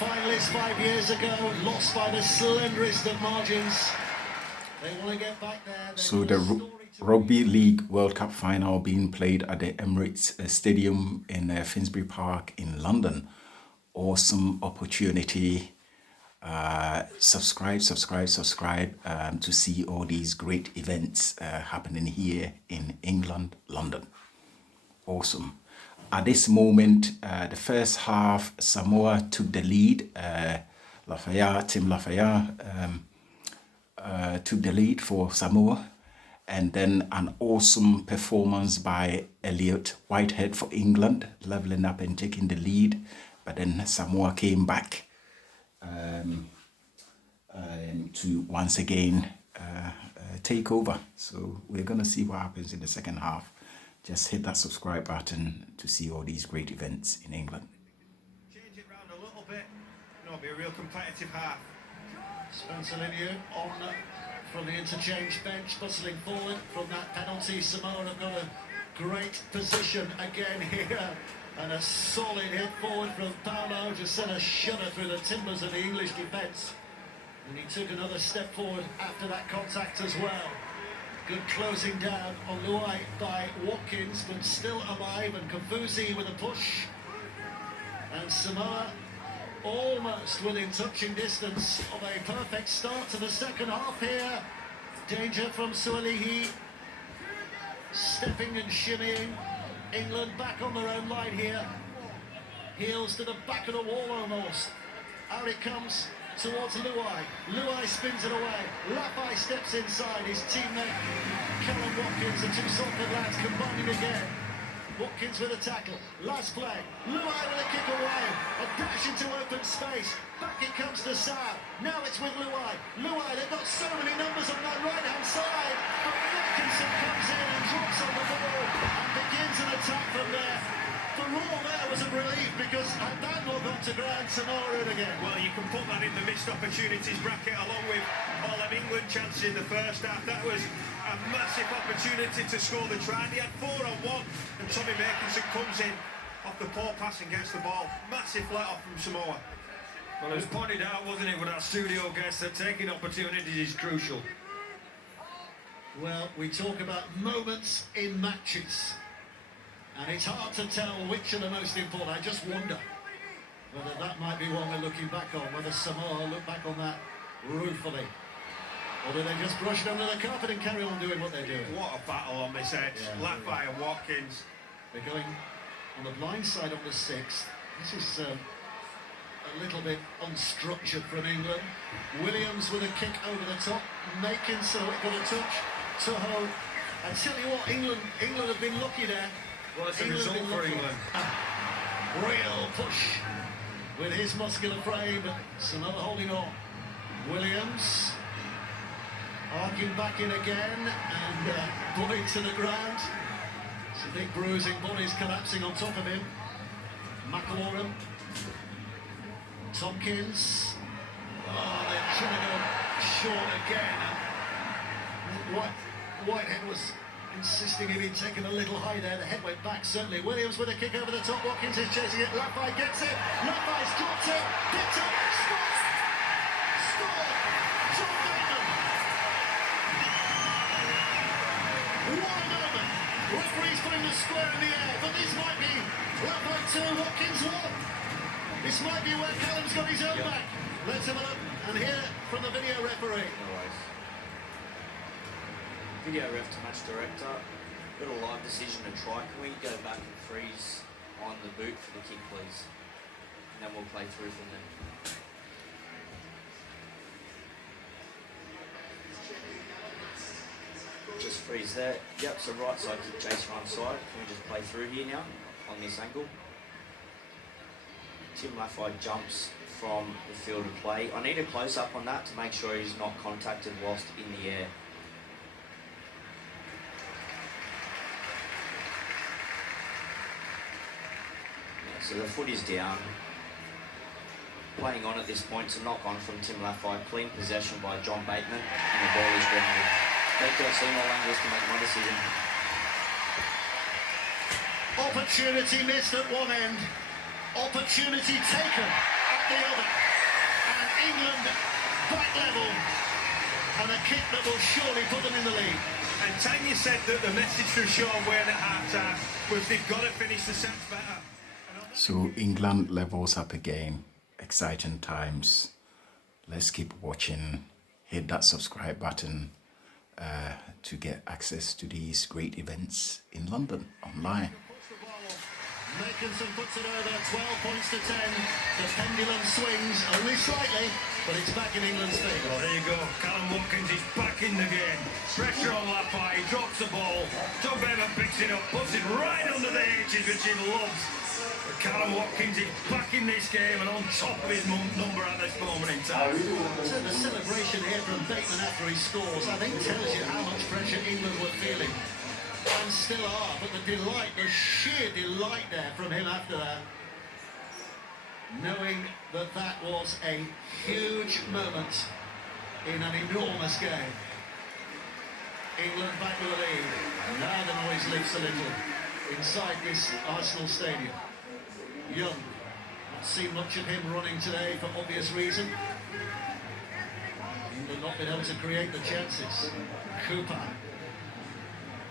finalists 5 years ago, lost by the slenderest of margins. They want to get back there. So the Rugby League World Cup final being played at the Emirates Stadium in Finsbury Park in London. Awesome opportunity. Subscribe to see all these great events happening here in England, London. Awesome. At this moment, the first half, Samoa took the lead. Tim Lafayette took the lead for Samoa. And then an awesome performance by Elliot Whitehead for England, leveling up and taking the lead. But then Samoa came back to once again take over. So we're going to see what happens in the second half. Just hit that subscribe button to see all these great events in England. Change it round a little bit. It'll be a real competitive half. Spencer Linnew on from the interchange bench, bustling forward from that penalty. Samoa have got a great position again here. And a solid hit forward from Paolo to send a shudder through the timbers of the English defence. And he took another step forward after that contact as well. Good closing down on Luai by Watkins, but still alive, and Kafusi with a push. And Samoa almost within touching distance of a perfect start to the second half here. Danger from Sualihi, stepping and shimmying. England back on their own line here. Heels to the back of the wall almost. Out it comes towards Luai. Luai spins it away. Lafai steps inside. His teammate Callum Watkins, the two Salford lads combining again. Watkins with a tackle. Last play. Luai with a kick away. A dash into open space. Back it comes to Sam. Now it's with Luai. Luai, they've got so many numbers on that right-hand side. But Makinson comes in and drops on the ball and begins an attack from there. The roar there was a relief because had that not got to ground, Samoa in again. Well, you can put that in the missed opportunities bracket along with all them England chances in the first half. That was a massive opportunity to score the try. He had 4-on-1 and Tommy Makinson comes in off the poor pass and gets the ball. Massive let-off from Samoa. Well, it was pointed out, wasn't it, with our studio guest, that taking opportunities is crucial. Well, we talk about moments in matches. And it's hard to tell which are the most important. I just wonder whether that might be one we're looking back on, whether Samoa look back on that ruefully. Or do they just brush it under the carpet and carry on doing what they're doing? What a battle on this edge. Yeah, Lafay and Watkins. They're going on the blind side on the 6th. This is a little bit unstructured from England. Williams with a kick over the top. Makinson got a touch. Toho. I tell you what, England have been lucky there. Well, it's a result for England. Real push with his muscular frame, but Samoa holding on. Williams arcing back in again and bullied to the ground. It's a big bruising, bodies collapsing on top of him. McAlorum, Tompkins. Oh, they're trying to go short again. Whitehead was insisting he'd been taken a little high there. The head went back, certainly. Williams with a kick over the top. Watkins is chasing it. Lafay gets it. Lafay's dropped it. Picked up. Scored. Scored. John Bateman. What a moment. Referee's putting the square in the air, but this might be Lafay 2, Watkins 1. This might be where Callum's got his own back. Let's have a look and hear from the video referee. Video ref to match director, got a live decision to try. Can we go back and freeze on the boot for the kick, please? And then we'll play through from there. Just freeze there. Yep, so right side kick, chase right side. Can we just play through here now on this angle? Tim Lafay jumps from the field of play. I need a close-up on that to make sure he's not contacted whilst in the air. So the foot is down. Playing on at this point, so knock on from Tim Lafay. Clean possession by John Bateman, and the ball is grounded. Thank you, Seymour Langlis to make my decision. Opportunity missed at one end. Opportunity taken at the other. back level, and a kick that will surely put them in the lead. And Tanya said that the message from Sean Wayne at half-time was they've got to finish the sets better. So England levels up again. Exciting times. Let's keep watching. Hit that subscribe button to get access to these great events in London online. Makinson puts it over, 12 points to 10. The pendulum swings only slightly, but it's back in England's favour. Oh, there you go. Callum Watkins is back in the game. Pressure on Lafay, he drops the ball. Tom Bevan picks it up, puts it right under the H's, which he loves. But Callum Watkins is back in this game and on top of his number at this moment in time. So the celebration here from Bateman after he scores, I think tells you how much pressure England were feeling. And still are, but the delight, the sheer delight there from him after that. Knowing that that was a huge moment in an enormous game. England back with the lead. Now the noise lifts a little inside this Arsenal stadium. Young, not seen much of him running today for obvious reason. England not been able to create the chances. Cooper.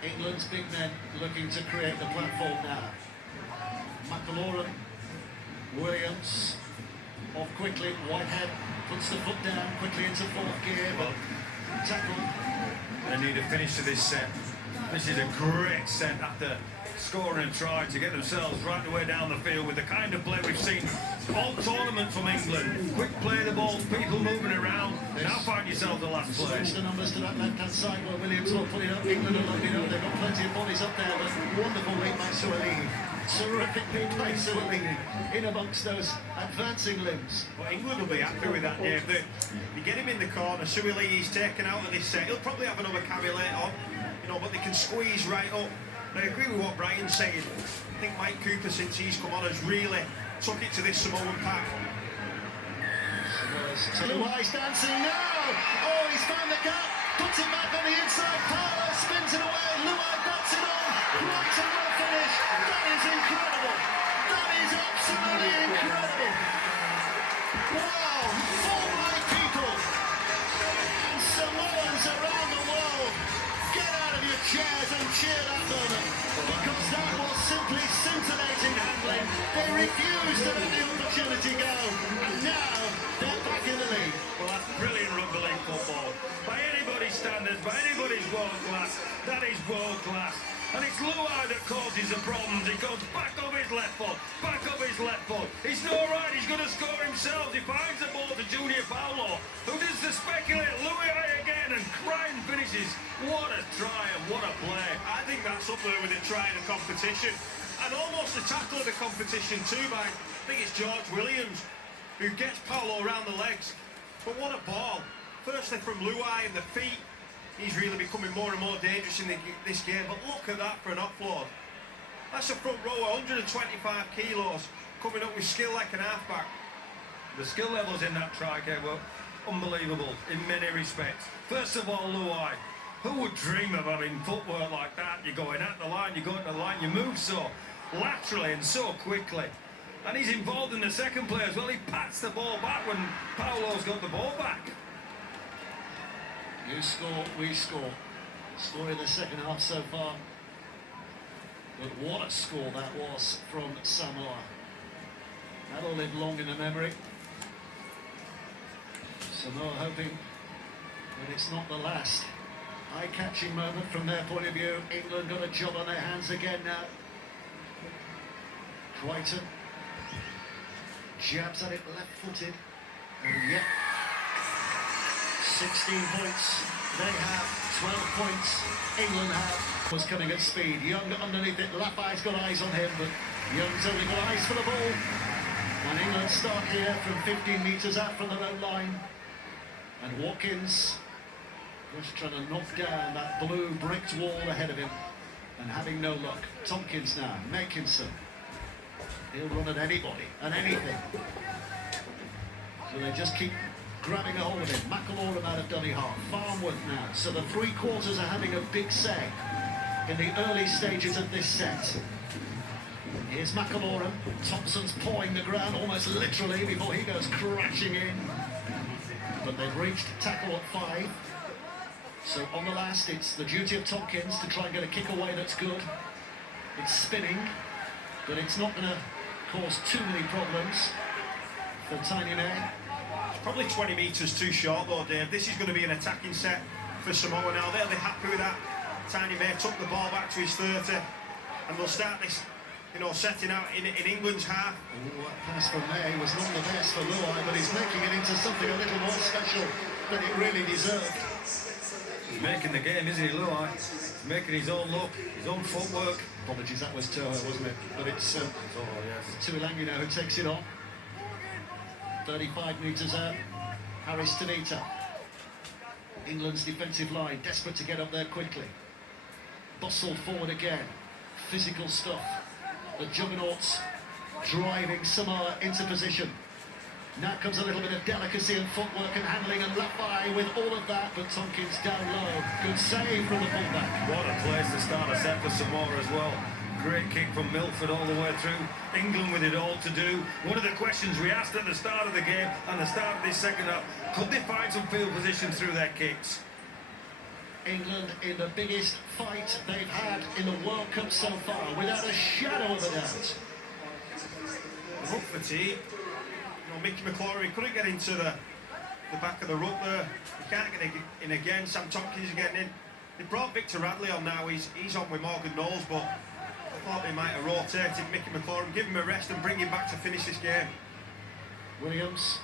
England's big men looking to create the platform now. McIlaurin, Williams, off quickly, Whitehead puts the foot down quickly into fourth gear, but tackle. They need a finish to this set. This is a great set after scoring and trying to get themselves right the way down the field with the kind of play we've seen all tournament from England. Quick play the ball, people moving around. Now find yourself the last play. Switch the numbers to that left-hand side where Williams will put it up. England are looking up. They've got plenty of bodies up there, but wonderful read by Suolini. Terrific read by Suolini in amongst those advancing limbs. Well, England will be happy with that, Dave. You get him in the corner, Suolini's taken out of this set. He'll probably have another carry later on, but they can squeeze right up. And I agree with what Brian's saying. I think Mike Cooper, since he's come on, has really took it to this Samoan pack. Luai's dancing now. Oh, he's found the gap. Puts it back on the inside. Paolo spins it away. Luai bats it on. Right and well finish. That is incredible. That is absolutely incredible. Wow. 4 white people and Samoans around the world. Get out of your chairs and cheer that moment. Because that was simply scintillating handling. They refused to let the opportunity go. And now they're back in the lead. Well, that's brilliant rugby league football. By anybody's standards, by anybody's world class, that is world class. And it's Luai that causes the problems. He goes back off his left foot, back off his left foot. He's no right, he's going to score himself. He finds the ball to Junior Paulo, who does the speculate. Luai again and crying finishes. What a try and what a play. I think that's up there with the try in the competition. And almost the tackle of the competition too by, I think it's George Williams, who gets Paulo around the legs. But what a ball. Firstly from Luai and the feet. He's really becoming more and more dangerous in this game. But look at that for an offload. That's a front row, 125 kilos, coming up with skill like an halfback. The skill levels in that try game were unbelievable in many respects. First of all, Luai. Who would dream of having footwork like that? You're going at the line, you go at the line, you move so laterally and so quickly. And he's involved in the second play as well. He pats the ball back when Paulo's got the ball back. You score, we score. Score in the second half so far. But what a score that was from Samoa. That'll live long in the memory. Samoa hoping that it's not the last eye-catching moment from their point of view. England got a job on their hands again now. Crichton jabs at it left-footed. And yep, 16 points they have, 12 points England have. Was coming at speed. Young underneath it. Lafay's got eyes on him, but Young's only got eyes for the ball. And England start here from 15 metres out from their own line. And Watkins just trying to knock down that blue bricked wall ahead of him and having no luck. Tompkins now, Makinson. He'll run at anybody and anything. So they just keep grabbing a hold of him. McIlaurin out of dummy half. Farnworth now. So the three quarters are having a big say in the early stages of this set. Here's McIlaurin. Thompson's pawing the ground almost literally before he goes crashing in. but they've reached tackle at 5. So on the last, it's the duty of Tompkins to try and get a kick away that's good. It's spinning, but it's not going to cause too many problems for Tiny May. It's probably 20 metres too short though, Dave. This is going to be an attacking set for Samoa now. They'll be happy with that. Tiny May took the ball back to his 30, and they'll start this, setting out in England's half. Ooh, that pass from May was not the best for Luai, but he's making it into something a little more special than it really deserved. He's making the game, isn't he, Luai? He's making his own look, his own footwork. Apologies, that was Toa, wasn't it? But it's Tuilangi now who takes it on. 35 metres out. Harris Tanita. England's defensive line, desperate to get up there quickly. Bustle forward again. Physical stuff. The Juggernauts driving Samoa into position. Now comes a little bit of delicacy and footwork and handling, and Lafai with all of that, but Tompkins down low. Good save from the fullback. What a place to start a set for Samoa as well. Great kick from Milford all the way through. England with it all to do. One of the questions we asked at the start of the game and the start of this second half, could they find some field position through their kicks? England in the biggest fight they've had in the World Cup so far, without a shadow of a doubt. Ruck fatigue. Mickey McClory couldn't get into the back of the ruck there. He can't get in again. Sam Tompkins is getting in. They brought Victor Radley on now. He's on with Morgan Knowles, but I thought they might have rotated Mickey McClory, give him a rest and bring him back to finish this game. Williams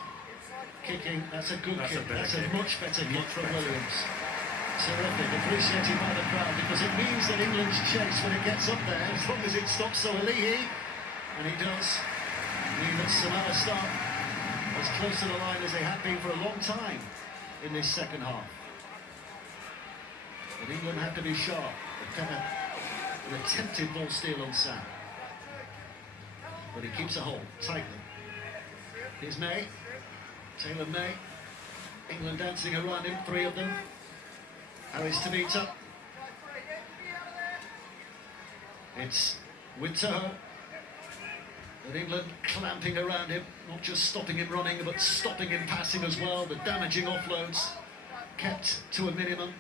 kicking. That's a good kick. That's kick. a much better kick from Williams. Terrific, appreciated by the crowd, because it means that England's chase, when it gets up there, as long as it stops so Alihi, and he does, mean that Samoa start as close to the line as they have been for a long time in this second half. But England have to be sharp. An attempted ball steal on Sam. But he keeps a hold tightly. Here's May. Taylor May. England dancing around him, 3 of them. Harris to meet up. It's with Toho. But England clamping around him, not just stopping him running, but stopping him passing as well. The damaging offloads kept to a minimum.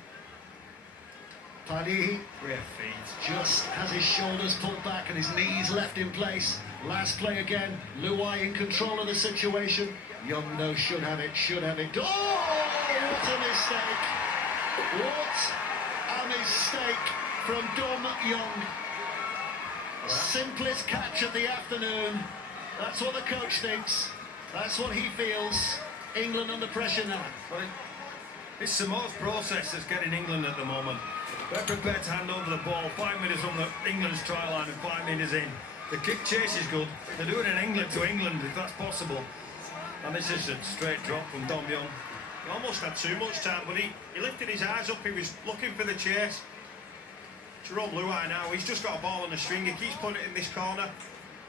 Palihi Great feet. just has his shoulders pulled back and his knees left in place. Last play again. Luai in control of the situation. Young though should have it. Oh, what a mistake! What a mistake from Dom Young. Simplest catch of the afternoon. That's what the coach thinks. That's what he feels. England under pressure now. Well, it's Samoa's process that's getting England at the moment. They're prepared to hand over the ball 5 minutes on the England's try line and 5 minutes in. The kick chase is good. They're doing it England to England if that's possible. And this is a straight drop from Dom Young. He almost had too much time, but he lifted his eyes up. He was looking for the chase. Jerome Luai now, he's just got a ball on the string. He keeps putting it in this corner.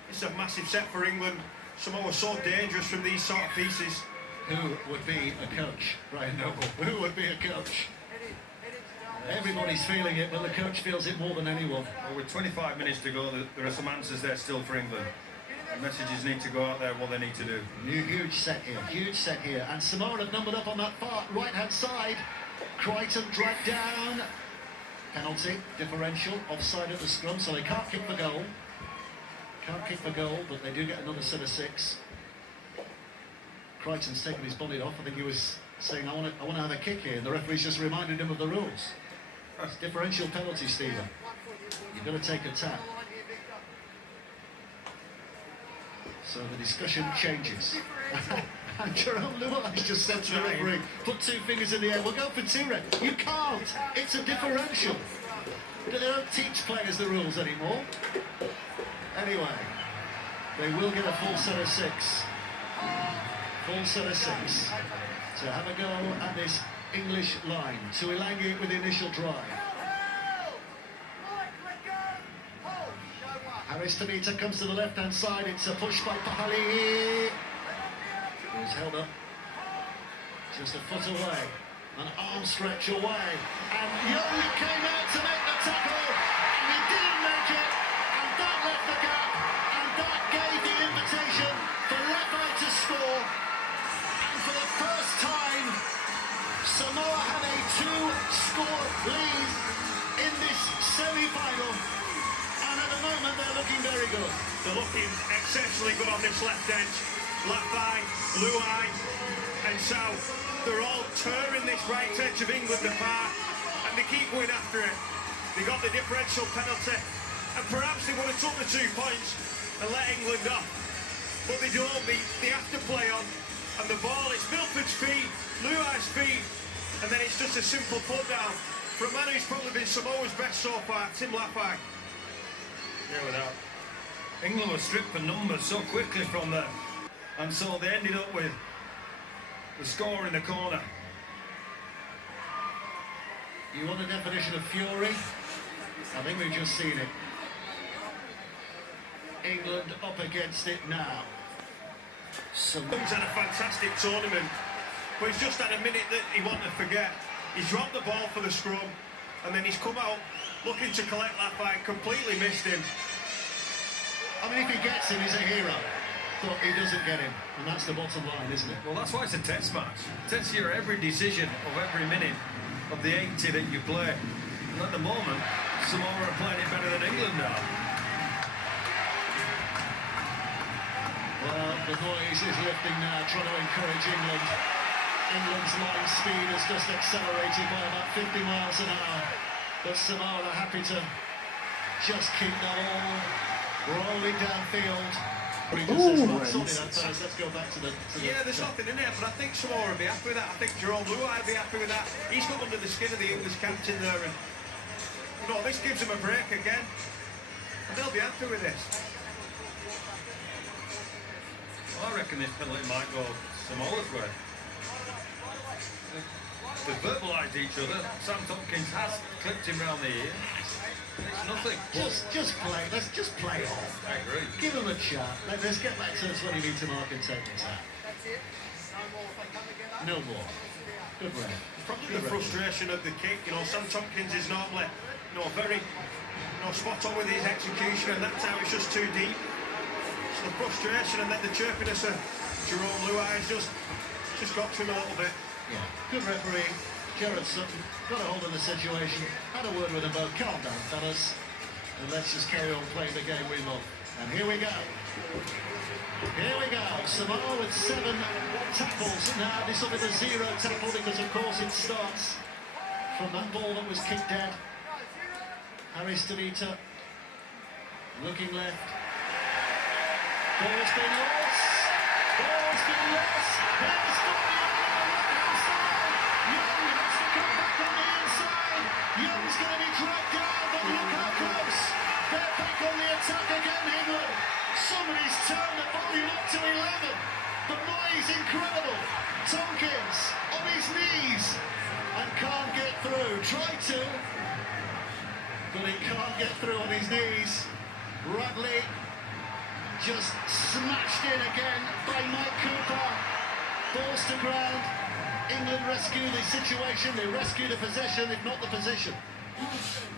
It's a massive set for England. Samoa so dangerous from these sort of pieces. Who would be a coach? Brian Noble. Who would be a coach? Everybody's feeling it, but the coach feels it more than anyone. Well, with 25 minutes to go, there are some answers there still for England. The messages need to go out there, what they need to do. Huge set here. And Samoa have numbered up on that far right-hand side. Crichton dragged down. Penalty, differential, offside at the scrum, so they can't kick for goal. But they do get another set of 6. Crichton's taken his bonnet off. I think he was saying, I want to have a kick here, and the referee's just reminded him of the rules. That's differential penalty, Stephen. You've got to take a tap. So the discussion changes. And Jerome Luai's just said to the referee, put 2 fingers in the air, we'll go for 2, Red. You can't, it's a differential. They don't teach players the rules anymore. Anyway, they will get a full set of 6. Full set of 6 to have a go at this English line. Tuilangi with the initial drive. Harris Tamita comes to the left-hand side. It's a push by Pahali. Who's held up just a foot away. An arm stretch away. And Young came out to make the tackle. And he didn't make it. And that left the gap. And that gave the invitation for Lafay to score. And for the first time very good. They're looking exceptionally good on this left edge. Lafai, Luai and South. They're all tearing this right edge of England apart and they keep going after it. They got the differential penalty and perhaps they would have took the 2 points and let England off. But they don't, they have to play on. And the ball, it's Milford's feet, Luai's feet, and then it's just a simple put down for a man who's probably been Samoa's best so far, Tim Lafai. Yeah, without. England was stripped for numbers so quickly from there. And so they ended up with the score in the corner. You want a definition of fury? I think we've just seen it. England up against it now. He's had a fantastic tournament, but he's just had a minute that he wanted to forget. He's dropped the ball for the scrum, and then he's come out looking to collect Lafai, completely missed him. I mean, if he gets him, he's a hero. But he doesn't get him, and that's the bottom line, isn't it? Well, that's why it's a test match. Tests your every decision of every minute of the 80 that you play. And at the moment, Samoa are playing it better than England now. Well, the noise is lifting now, trying to encourage England. England's line speed has just accelerated by about 50 miles an hour. But Samoa are happy to just keep that all rolling downfield. Let's go back to the... There's nothing in there, but I think Samoa will be happy with that. I think Jerome Luai will be happy with that. He's got under the skin of the English captain there, and you know, this gives him a break again. And they'll be happy with this. Well, I reckon this penalty might go Samoa's way. They've verbalised each other. Sam Tompkins has clipped him round the ear. It's nothing. Just play. Let's just play on. I agree. Give him a chat. Let's get back to us when you need to mark and take this out. No more. Good ref. Probably the frustration of the kick. You know, Sam Tompkins is normally, very, spot on with his execution, and that time it's just too deep. It's the frustration, and then the chirpiness of Jerome Luai has just got to him a little bit. Yeah. Good referee. Jared Sutton got a hold of the situation, had a word with them both. Calm down, fellas, and let's just carry on playing the game we love. And here we go. Here we go. Samoa with 7 tackles. Now this will be the 0 tackle because, of course, it starts from that ball that was kicked dead. Harris Tabita looking left. Ball's been lost. Ball's been lost. Here's the Young's going to be dragged down, but look how close. They're back on the attack again, England. Somebody's turned the volume up to 11. The noise incredible. Tompkins on his knees and can't get through. Tried to, but he can't get through on his knees. Radley just smashed in again by Mike Cooper. Balls to ground. England rescue the situation, they rescue the possession, if not the position.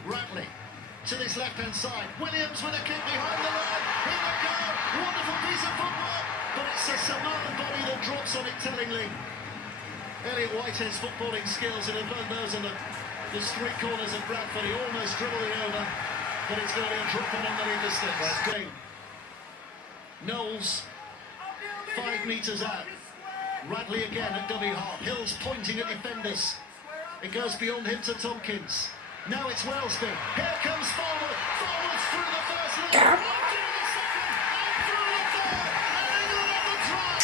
Radley to this left-hand side. Williams with a kick behind the line. Here they go. Wonderful piece of football. But it's a Samoan body that drops on it tellingly. Elliot Whitehead's footballing skills, and he'll learn those in the street corners of Bradford. He almost dribbled it over, but it's going to be a drop from underneath the sticks. Knowles, 5 metres out. Radley again at dummy half. Hill's pointing at defenders. It goes beyond him to Tompkins. Now it's Wellsby. Here comes Farnworth. Farnworth through the first line. Through the second. And through the third. And England on the try.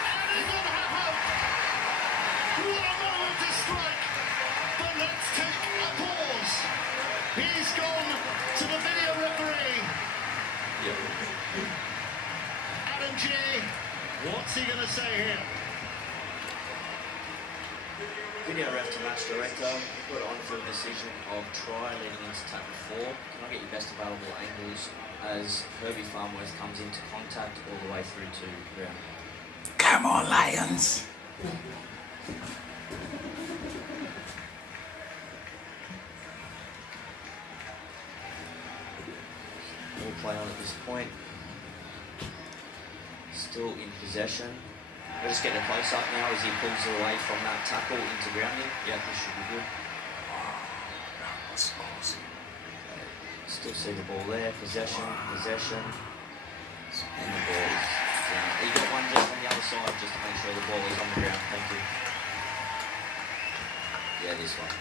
And England have hope. What a moment to strike. But let's take a pause. He's gone to the video referee. Adam J. What's he going to say here? Video ref to match director, put on for a decision of try leading into tackle 4. Can I get your best available angles as Herbie Farnworth comes into contact all the way through to ground? Come on, Lions. All play on at this point. Still in possession. We're just getting a close-up now as he pulls it away from that tackle into grounding. Yep, this should be good. That's awesome. Still see the ball there. Possession. And the ball is down. You got one just on the other side just to make sure the ball is on the ground. Thank you. Yeah, this one.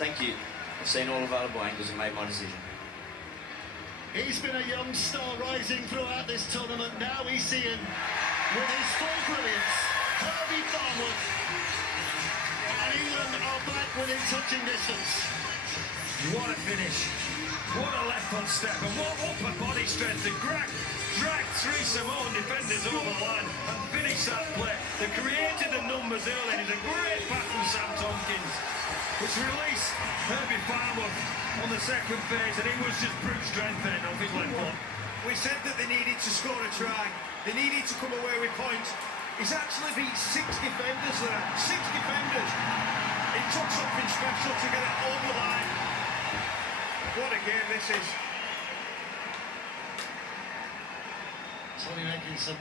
Thank you. I've seen all available angles and made my decision. He's been a young star rising throughout this tournament. Now we see him with his full brilliance. Herbie Farnworth. And England are back within touching distance. What a finish. What a left foot step and what upper body strength to drag three Samoan defenders over the line and finish that play. They created the numbers early. It's a great pass from Sam Tompkins, which released Herbie Farnworth on the second phase, and it was just brute strength then off his left foot. We said that they needed to score a try. They needed to come away with points. He's actually beat 6 defenders there. 6 defenders. It took something special to get it over the line. What a game this is. Tommy Makinson.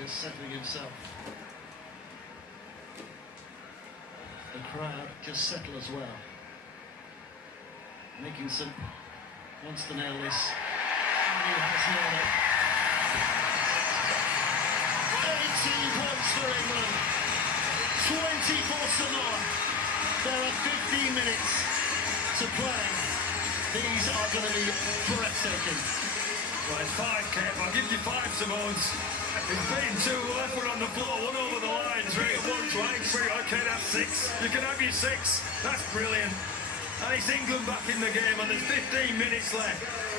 Just settling himself. The crowd just settle as well. Makinson wants to nail this. And he has nailed it. 18 points for England. 20 for Samoa. There are 15 minutes to play. These are going to be breathtaking. Well, it's 5, Kev. I'll give you 5 Samoans. It's been 2 left one on the floor, 1 over the line, 3 at one flank, 3. Okay, that's 6. You can have your 6. That's brilliant. And it's England back in the game, and there's 15 minutes left.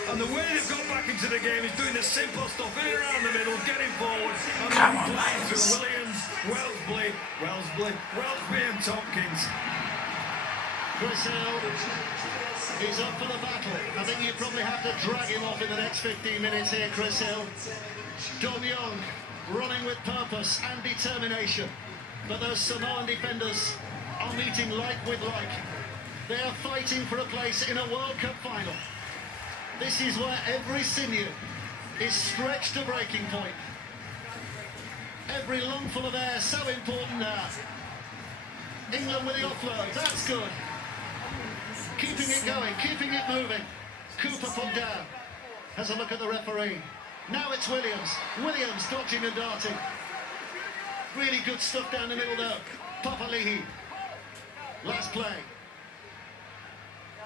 And the way they've got back into the game is doing the simple stuff, in around the middle, getting forward, and Come on, playing Lions. through Williams, Wellesby and Tompkins. Chris Hill is up for the battle. I think you probably have to drag him off in the next 15 minutes here, Chris Hill. Dom Young running with purpose and determination. But those Samoan defenders are meeting like with like. They are fighting for a place in a World Cup final. This is where every sinew is stretched to breaking point. Every lungful of air so important now. England with the offload, that's good. Keeping it going, keeping it moving. Cooper put down. Has a look at the referee. Now it's Williams. Williams dodging and darting. Really good stuff down the middle though. Papali'i. Last play.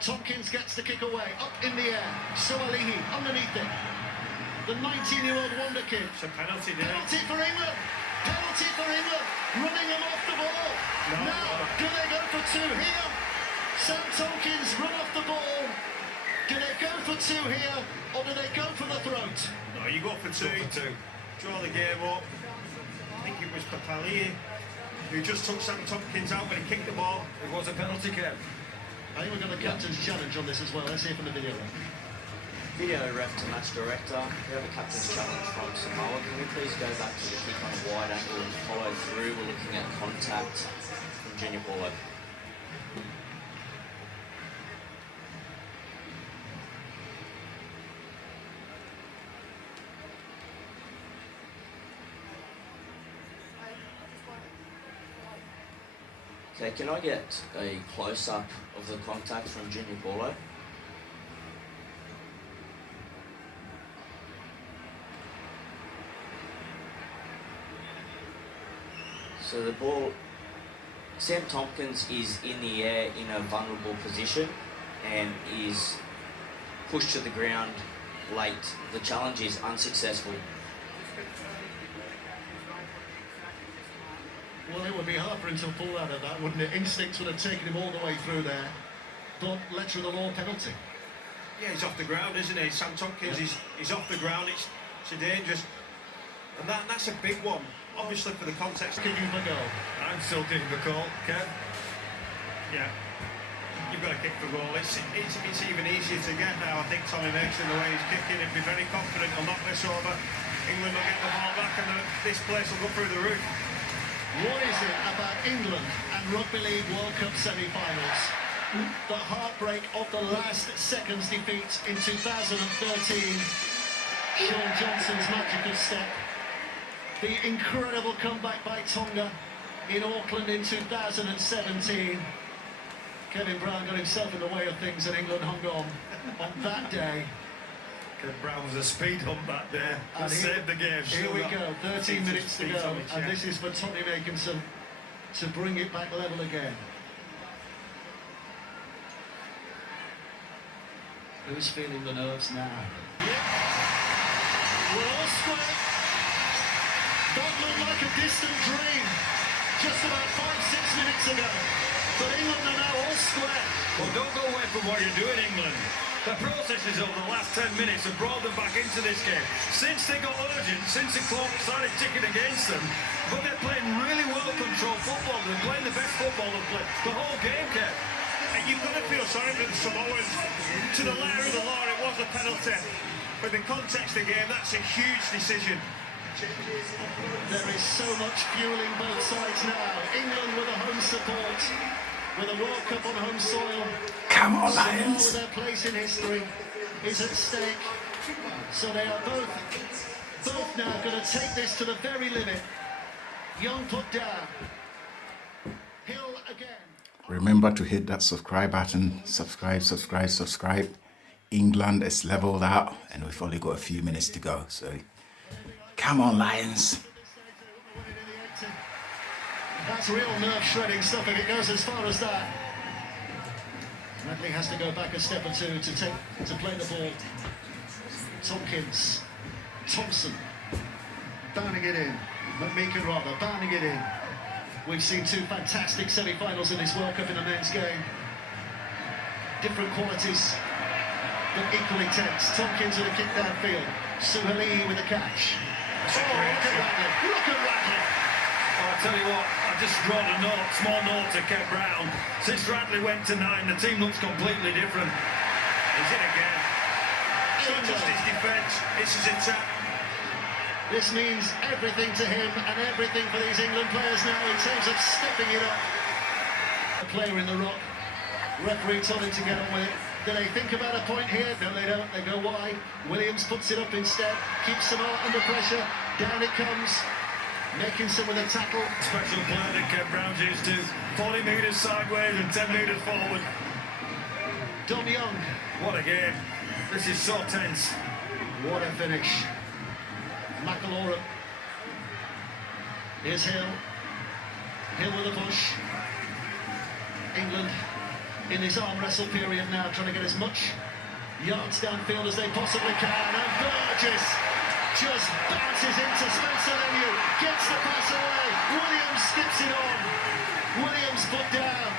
Tompkins gets the kick away, up in the air. Soalihi underneath it. The 19-year-old wonder kid. It's a penalty there. Penalty for England. Penalty for England. Running them off the ball. Now, do they go for 2 here? Sam Tompkins run off the ball. Do they go for 2 here, or do they go for the throat? No, you go for 2. Draw the game up. I think it was Papali'i who just took Sam Tompkins out when he kicked the ball. It was a penalty, Kev. I think we've got the captain's challenge on this as well. Let's hear from the video. Video ref to match director. We have a captain's challenge from Samoa. Can we please go back to the kick on a wide angle and follow through? We're looking at contact from Junior Paulo. Okay, can I get a close-up of the contact from Junior Paulo? So the ball, Sam Tompkins is in the air in a vulnerable position and is pushed to the ground late. The challenge is unsuccessful. Well, it would be hard for him to pull out of that, wouldn't it? Instincts would have taken him all the way through there. But letter of the law, penalty. Yeah, he's off the ground, isn't he? Sam Tompkins, he's off the ground. It's a dangerous, and that's a big one. Obviously, for the context. Kicking for goal. I'm still kicking the call, Kev. Yeah, you've got to kick for goal. It's even easier to get now. I think Tommy Makinson, the way he's kicking, he'll be very confident. He'll knock this over. England will get the ball back, and this place will go through the roof. What is it about England and Rugby League World Cup semi-finals? The heartbreak of the last seconds defeat in 2013. Sean Johnson's magical step. The incredible comeback by Tonga. in Auckland in 2017. Kevin Brown got himself in the way of things and England hung on that day. Kevin Brown was a speed hump that day. And saved the game. Here we go, 13 minutes to go, and this is for Tommy Makinson to bring it back level again. Who's feeling the nerves now? We're all square. That looked like a distant dream just about 5-6 minutes ago. But England are now all square. Well, don't go away from what you're doing, England. The processes over the last 10 minutes have brought them back into this game. Since they got urgent, since the clock started ticking against them, but they're playing really well-controlled football. They're playing the best football they've played the whole game, Kev. And you've got to feel sorry for the Samoans. To the letter of the law, it was a penalty. But in the context of the game, that's a huge decision. There is so much fueling both sides now. England with a home support, with a World Cup on home soil. Come on, Samoa Lions. with their place in history is at stake. So they are both now going to take this to the very limit. Young put down. Hill again. Remember to hit that subscribe button. Subscribe. England is leveled out and we've only got a few minutes to go. So come on, Lions. That's real nerve-shredding stuff if it goes as far as that. Radley has to go back a step or two to play the ball. Tompkins, Thompson, bounding it in. McMeekin rather, bounding it in. We've seen two fantastic semi-finals in this World Cup in the men's game. Different qualities, but equally tense. Tompkins with a kick downfield. Suhaili with a catch. Look at Radley. Look at Radley. Well, I tell you what, I just wrote a small note to Kev Brown. Since Radley went to 9, the team looks completely different. He's in again. It's not just his defence, it's his attack. This means everything to him and everything for these England players now in terms of stepping it up. A player in the rock. Referee told him to get on with it. Do they think about a point here? No, they don't. They go wide. Williams puts it up instead. Keeps Samoa under pressure. Down it comes. Makinson with a tackle. Special player that Kev Brown's used to. 40 metres sideways and 10 metres forward. Dom Young. What a game. This is so tense. What a finish. McIlroy. Here's Hill. Hill with a push. England in this arm wrestle period now, trying to get as much yards downfield as they possibly can. And Burgess just bounces into Spencer Lemieux, gets the pass away. Williams skips it on. Williams put down.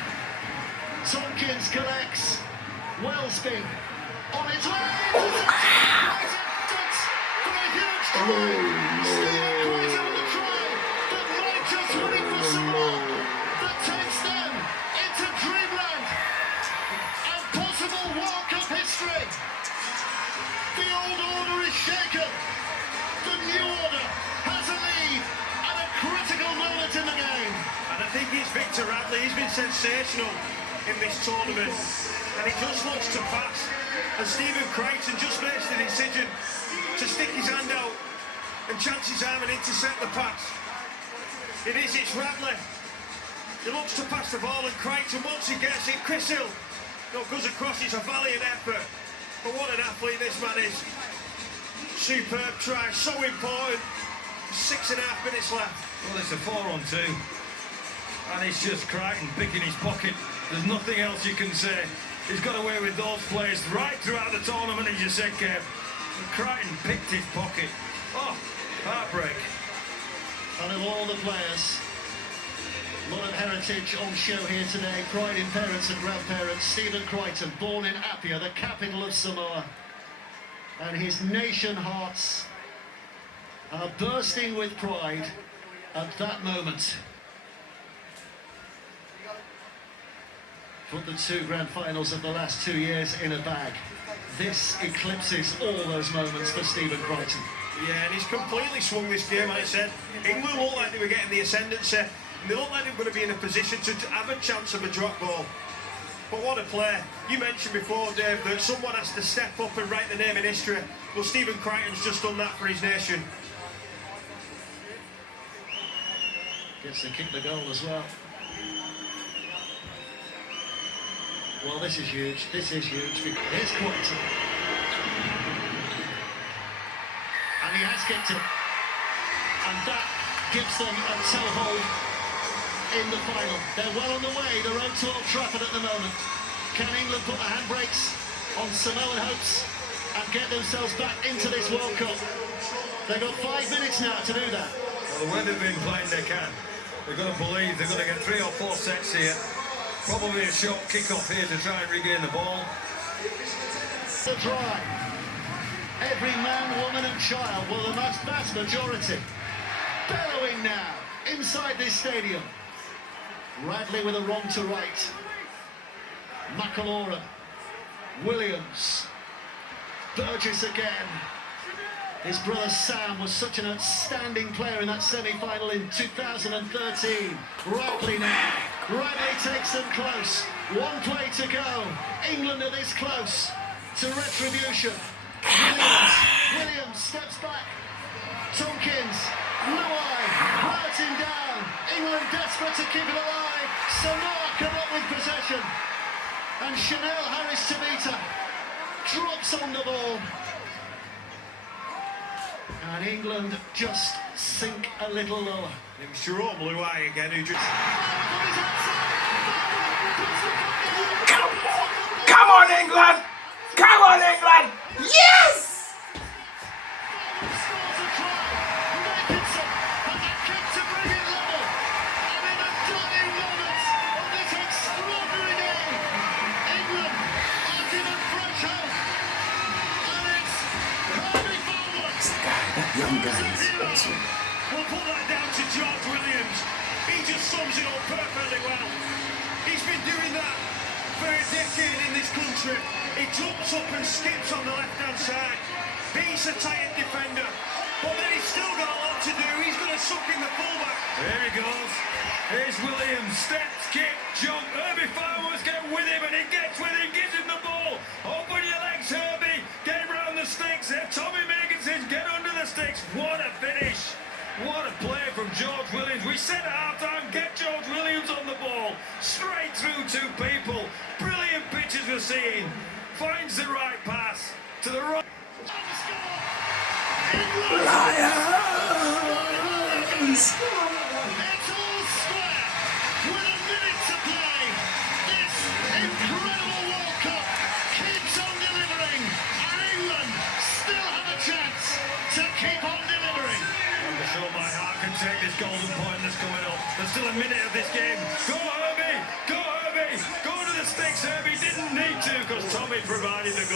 Tompkins collects. Wellsby on its way. For a huge try. Stephen Crichton with a try that might just win it for Samoa, that takes them into dreamland and possible World Cup history. The old order is shaken. The new order has a lead at a critical moment in the game. And I think it's Victor Radley. He's been sensational in this tournament. And he just looks to pass. And Stephen Crichton just makes the decision to stick his hand out and chance his arm and intercept the pass. It's Radley. He looks to pass the ball and Crichton, once he gets it, Chris Hill goes across. It's a valiant effort. But what an athlete this man is. Superb try, so important. 6.5 minutes left. Well, it's a 4-on-2. And it's just Crichton picking his pocket. There's nothing else you can say. He's got away with those plays right throughout the tournament, as you said, Kev. Crichton picked his pocket. Oh, heartbreak. And of all the players, a lot of heritage on show here today. Pride in parents and grandparents. Stephen Crichton, born in Apia, the capital of Samoa. And his nation hearts are bursting with pride at that moment. Put the two grand finals of the last 2 years in a bag. This eclipses all those moments for Stephen Crichton. Yeah, and he's completely swung this game, and it said England looked like they were getting the ascendancy. They looked like they were going to be in a position to have a chance of a drop ball. But what a play. You mentioned before, Dave, that someone has to step up and write the name in history. Well, Stephen Crichton's just done that for his nation. Gets to kick the goal as well. Well, this is huge. This is huge. Here's Quinton. And he has kicked it. And that gives them a toehold in the final. They're well on the way, the road to Old Trafford at the moment. Can England put the handbrakes on Samoan hopes and get themselves back into this World Cup? They've got 5 minutes now to do that. Well, the way they've been playing, they can. They're going to believe they're going to get 3 or 4 sets here. Probably a short kick-off here to try and regain the ball. The try. Every man, woman and child, well, the vast majority, bellowing now inside this stadium. Radley with a wrong to right. McIlaurin, Williams, Burgess again. His brother Sam was such an outstanding player in that semi-final in 2013. Radley now. Radley takes them close. 1 play to go. England are this close to retribution. Williams steps back. Tompkins, Luai, routes him down. England desperate to keep it alive. Samoa come up with possession. And Chanel Harris-Tabita drops on the ball. And England just sink a little lower. It was Jerome Luai again who just... Come on, England! Come on, England! Yes! Scores a try. Makinson has that kick to bring it level. And in the dying moments of this extraordinary day, England are given fresh hope. And it's Herbie Farnworth. That young guy is awesome. We'll put that down to George Williams. He just sums it up perfectly well. He's been doing that for a decade in this country. He jumps up and skips on the left-hand side. Beats a tight defender. But then he's still got a lot to do. He's going to suck in the fullback. There he goes. Here's Williams. Steps, kick, jump. Herbie Farnworth get with him and he gets with him, gives him the ball. Open your legs, Herbie. Get round the sticks. There, Tommy Makinson, get under the sticks. What a finish. What a play from George Williams. We said at half-time, get George Williams on the ball. Straight through 2 people. Brilliant pitches we're seeing. Finds the right pass to the right. Lions! It's all square with a minute to play. This incredible World Cup keeps on delivering, and England still have a chance to keep on delivering. I'm sure my heart can take this golden point that's coming up. There's still a minute of this game. Go Herbie! Go Herbie! Go to the sticks, Herbie. Didn't need to because Tommy provided the goal.